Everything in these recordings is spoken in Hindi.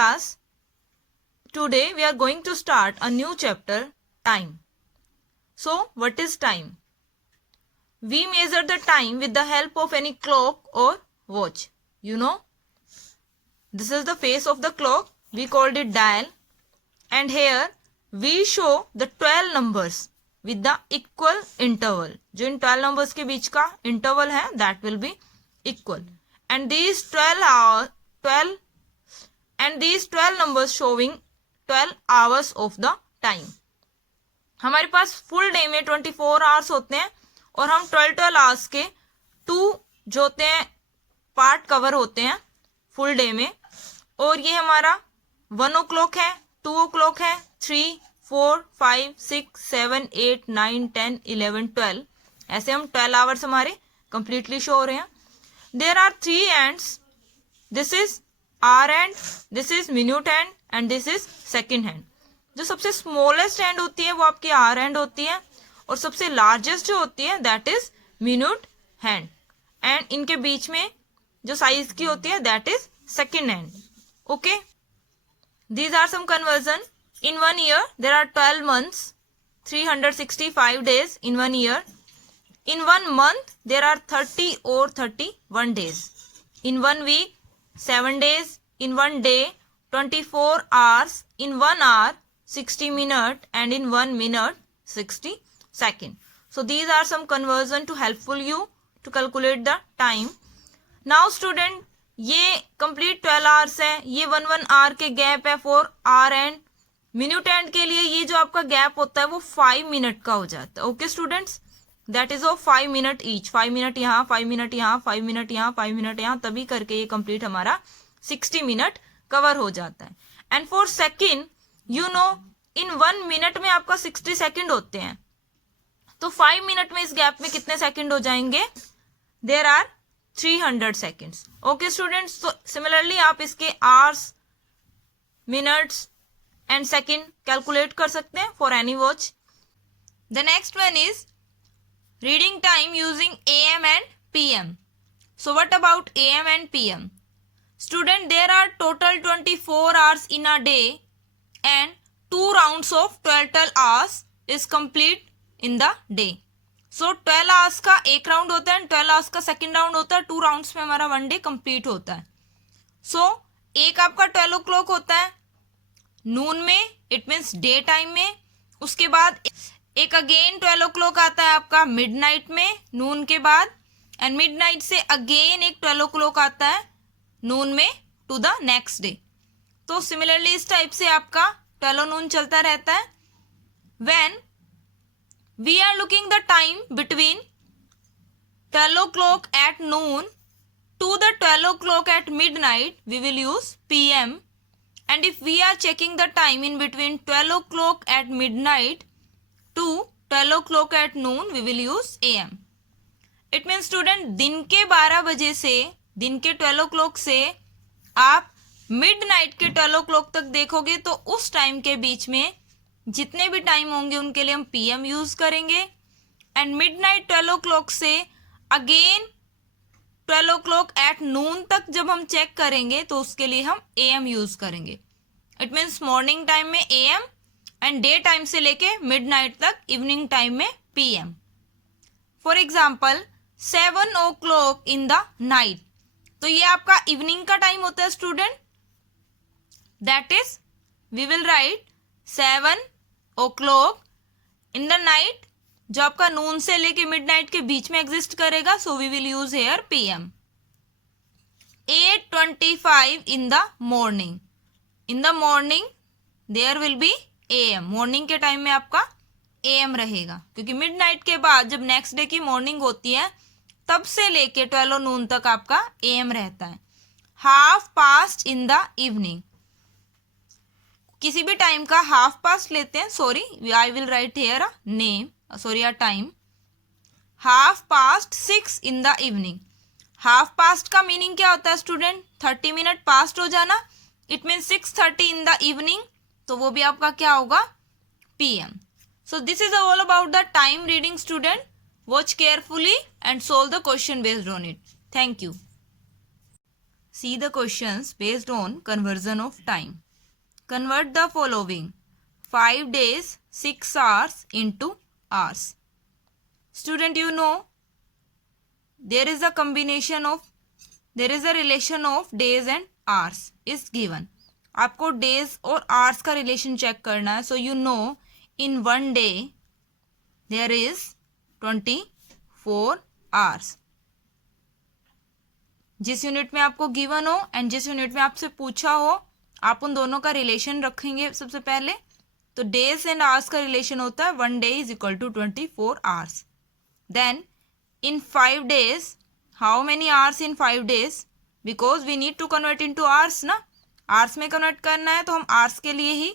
class. Today we are going to start a new chapter, time. So, what is time? We measure the time with the help of any clock or watch. You know, this is the face of the clock. We called it dial. And here we show the 12 numbers with the equal interval. जो इन 12 numbers के बीच का interval है, that will be equal. And these 12 numbers showing 12 hours of the time. हमारे पास फुल डे में 24 आवर्स होते हैं और हम 12 आवर्स के 2 जो होते हैं पार्ट कवर होते हैं फुल डे में. और ये हमारा 1 o'clock है, 2 o'clock है, 3, 4, 5, 6, 7, 8, 9, 10, 11, 12. ऐसे हम 12 आवर्स हमारे कंप्लीटली शो हो रहे हैं. There are 3 hands. This is hour hand, this is minute hand and this is second hand. जो सबसे स्मॉलेस्ट हैंड होती है वो आपकी आवर हैंड होती है और सबसे लार्जेस्ट जो होती है that is minute hand. And इनके बीच में जो साइज की होती है that is second hand. Okay, these are some conversion. In 1 year there are 12 months, 365 days in 1 year. In 1 month there are 30 or 31 days. In 1 week 7 days. In 1 day 24 hours. In 1 hour 60 minutes and in 1 minute 60 seconds. So these are some conversion to helpful you to calculate the time. Now student, ये कंप्लीट 12 आवर्स है. ये 1 आवर के गैप है for our and minute and के लिए. ये जो आपका गैप होता है वो 5 मिनट का हो जाता है. Okay students, that is of 5 minute each. 5 minute यहाँ, 5 मिनट यहाँ, 5 मिनट यहाँ, 5 मिनट यहाँ, तभी करके ये कंप्लीट हमारा 60 मिनट कवर हो जाता है. And for second, you know, in 1 minute में आपका 60 सेकेंड होते हैं. तो 5 मिनट में इस गैप में कितने सेकेंड हो जाएंगे? There are 300 seconds. Okay students, तो सिमिलरली आप इसके hours, minutes and second calculate कर सकते हैं for any watch. The next one is reading time using AM and PM. So what about AM and PM? Student, there are total 24 hours in a day and 2 rounds of 12 hours is complete in the day. So 12 hours का एक राउंड होता है, 12 आवर्स का सेकेंड राउंड होता है. 2 राउंड्स में हमारा 1 डे कंप्लीट होता है. सो एक आपका 12 o'clock होता है नून में, इट मीन्स डे टाइम में. उसके बाद एक अगेन 12 o'clock आता है आपका मिडनाइट में, नून के बाद. एंड मिडनाइट से अगेन एक 12 o'clock आता है नून में टू द नेक्स्ट डे. तो सिमिलरली इस टाइप से आपका 12 नून चलता रहता है. When we are looking the time between 12 o'clock at noon to the 12 o'clock at midnight, we will use PM. And if we are checking the time in between 12 o'clock at midnight to 12 o'clock at noon, we will use AM. It means student, दिन के 12 बजे से, दिन के 12 o'clock से आप midnight के 12 o'clock तक देखोगे तो उस टाइम के बीच में जितने भी टाइम होंगे उनके लिए हम PM यूज करेंगे. एंड मिडनाइट 12 o'clock से अगेन 12 o'clock एट नून तक जब हम चेक करेंगे तो उसके लिए हम AM यूज करेंगे. इट मीन्स मॉर्निंग टाइम में AM एंड डे टाइम से लेके मिडनाइट तक इवनिंग टाइम में PM. For example 7 o'clock in the night, तो ये आपका इवनिंग का टाइम होता है student. That is we will write 7 o'clock in the night, जो आपका नून से लेके मिडनाइट के बीच में एग्जिस्ट करेगा. So we will use here PM. 8:25 in the morning, in the morning there will be AM. Morning के टाइम में आपका AM रहेगा, क्योंकि मिडनाइट के बाद जब नेक्स्ट डे की मॉर्निंग होती है तब से लेके 12 नून तक आपका AM रहता है. 1/2 इन द इवनिंग, किसी भी टाइम का 1/2 लेते हैं. Sorry, I will write here a name, sorry a time. 6:30 in the evening. 1/2 का मीनिंग क्या होता है स्टूडेंट? 30 मिनट पास्ट हो जाना. It mean 6:30 in the evening, तो वो भी आपका क्या होगा? PM. So this is all about the time reading student. Watch carefully and solve the question based on it. Thank you. see the questions based on conversion of time. Convert the following: 5 days 6 hours into hours. Student, you know there is a relation of days and hours is given. आपको days और hours का relation check करना है. So you know in one day there is 24 hours. जिस यूनिट में आपको गिवन हो एंड जिस यूनिट में आपसे पूछा हो, आप उन दोनों का रिलेशन रखेंगे. सबसे पहले तो डेज एंड आवर्स का रिलेशन होता है 1 day is equal to 24 hours. Then in 5 days, how many hours in 5 days? Because we need to convert into hours ना. आवर्स में कन्वर्ट करना है तो हम आवर्स के लिए ही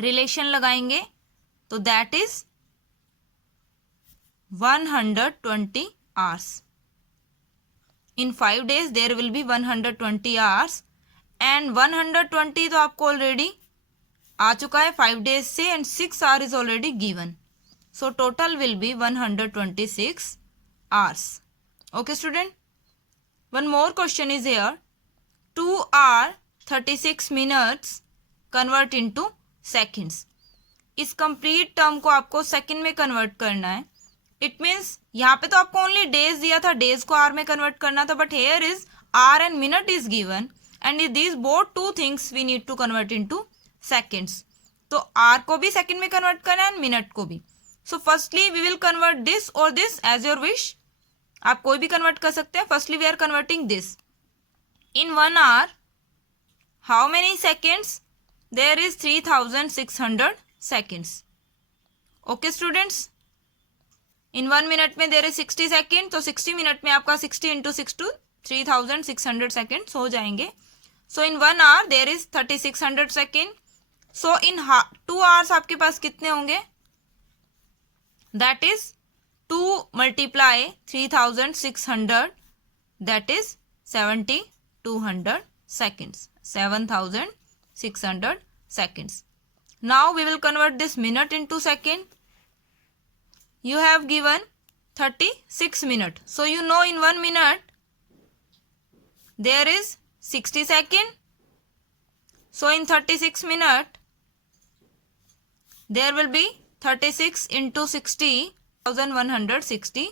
रिलेशन लगाएंगे. तो that is 120 hours. In 5 days there will be 120 hours and 120 तो आपको ऑलरेडी आ चुका है 5 days से and 6 hours is already given. So total will be 126 hours. Okay student. One more question is here. 2 hour 36 minutes convert into seconds. इस complete term को आपको second में convert करना है. इट मीन्स यहाँ पे तो आपको ओनली डेज दिया था, डेज को आर में कन्वर्ट करना था, but here is hour and minute is given and this both two things we need to convert into seconds. तो आर को भी सेकंड में कन्वर्ट करना है एंड मिनट को भी. So firstly we will convert this और दिस एज योर विश. आप कोई भी कन्वर्ट कर सकते हैं. Firstly we are converting this. In 1 hour how many seconds? There is 3600 seconds. Okay students. In 1 minute में देर इज 60 सेकेंड. तो 60 minute में आपका 60 into 6 to 3600 सेकेंड्स हो जाएंगे. सो इन 1 hour there is 3600 second. So in 2 hours आपके पास कितने होंगे? That is 2 multiply 3600, that is 7200 seconds. 7600 seconds. Now we will convert this minute into second. You have given 36 minutes. So you know in 1 minute there is 60 seconds. So in 36 minutes there will be 36 into 60, 1160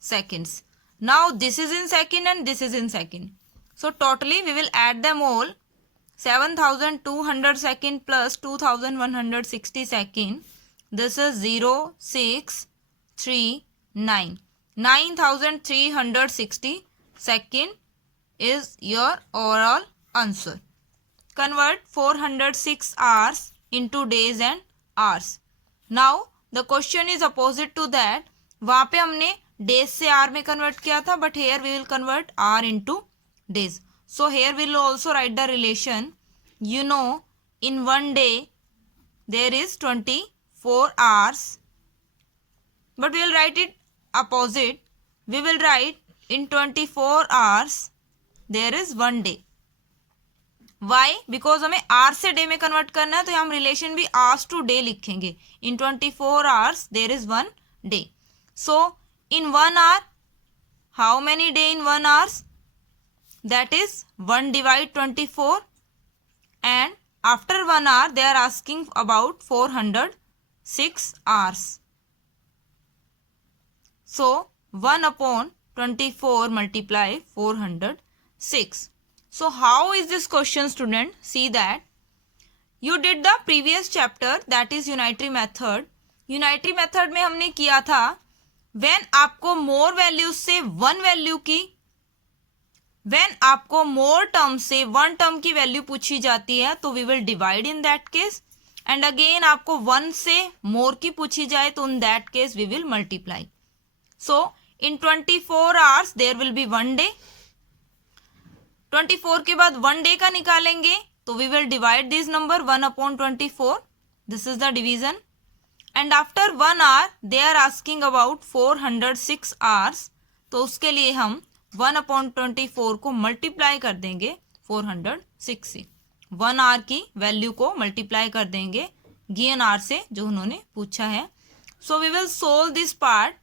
seconds. Now this is in second and this is in second. So totally we will add them all. 7200 second plus 2160 second. This is 0, 6, 3, 9. 9360 second is your overall answer. Convert 406 hours into days and hours. Now the question is opposite to that. वहाँ पे हमने days से hour में convert किया था, but here we will convert hour into days. So here we will also write the relation. You know in 1 day there is 24 hours. But we will write it opposite. We will write in 24 hours there is 1 day. Why? Because हमें hour से day में convert करना है, तो हम relation भी hours to day लिखेंगे. In 24 hours there is 1 day. So in 1 hour, how many day in 1 hour? That is 1 divide 24. And after 1 hour they are asking about 406 hours. So 1 upon 24 multiply 406. So how is this question, student? See that you did the previous chapter, that is unitary method. Unitary method में हमने किया था when आपको more values से one value की, when आपको more term से one term की value पूछी जाती है तो we will divide in that case. And again आपको 1 से more की पूछी जाए तो in that case we will multiply. So in 24 hours there will be 1 day. 24 के बाद 1 day का निकालेंगे तो we will divide this number 1 upon 24. This is the division. And after 1 hour they are asking about 406 hours. तो उसके लिए हम 1 upon 24 को मल्टीप्लाई कर देंगे 406 से. 1 hour की वैल्यू को मल्टीप्लाई कर देंगे गिवन आर से जो उन्होंने पूछा है. So we will solve this part.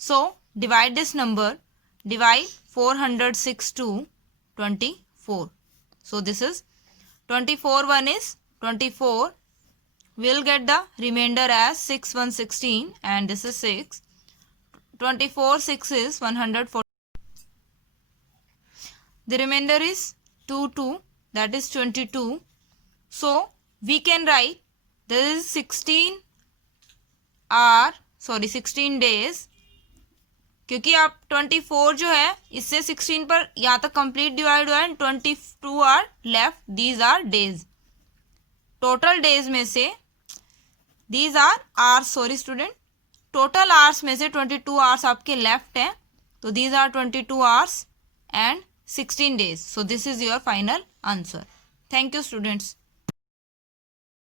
So divide this number. divide 406 to 24. So this is 24 1 is 24. We'll get the remainder as 6 1 16 and this is 6. 24 6 is 140. The remainder is 2 2, that is 22. So we can write this is 16 days, क्योंकि आप 24 जो है इससे 16 पर यहाँ तक कंप्लीट डिवाइड हुआ है and 22 are left. These are days. Total days में से these are hours, sorry student, total hours में से 22 आवर्स आपके लेफ्ट हैं. तो these are 22 hours and 16 days. So this is your final answer. Thank you students.